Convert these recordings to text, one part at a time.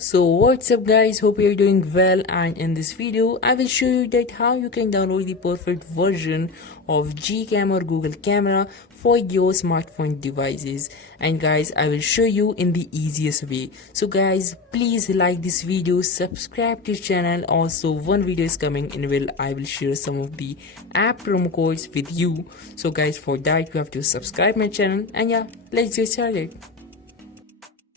So what's up guys, hope you're doing well, and in this video I will show you that how you can download the perfect version of GCAM or Google Camera for your smartphone devices. And guys, I will show you in the easiest way. So guys, please like this video, subscribe to the channel. Also one video is coming in where I will share some of the app promo codes with you. So guys, for that you have to subscribe my channel, and yeah, let's get started.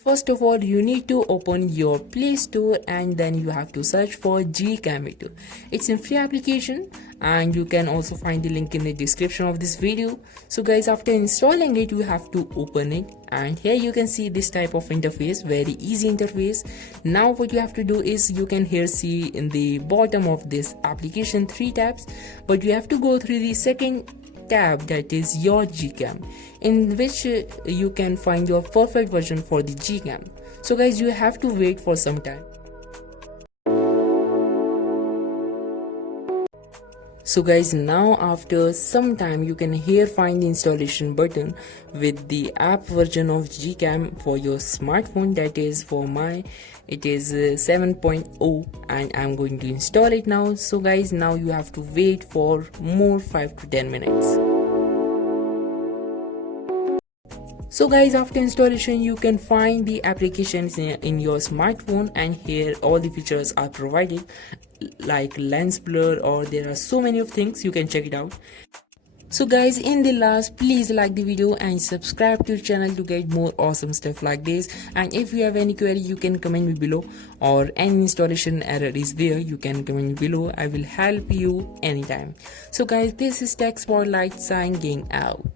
First of all, you need to open your Play Store and then you have to search for GCAM. It's a free application and you can also find the link in the description of this video. So guys, after installing it, you have to open it, and here you can see this type of interface, very easy interface. Now what you have to do is, you can here see in the bottom of this application 3 tabs, but you have to go through the second tab, that is your GCAM, in which you can find your perfect version for the GCAM. So guys, you have to wait for some time. So guys, now after some time you can here find the installation button with the app version of GCAM for your smartphone. That is, for my it is 7.0 and I'm going to install it now. So guys, now you have to wait for more 5 to 10 minutes. So guys, after installation you can find the applications in your smartphone, and here all the features are provided like lens blur, or there are so many of things, you can check it out. So guys, in the last, please like the video and subscribe to the channel to get more awesome stuff like this. And if you have any query, you can comment me below, or any installation error is there, you can comment me below. I will help you anytime. So guys, this is Tech Spotlight signing out.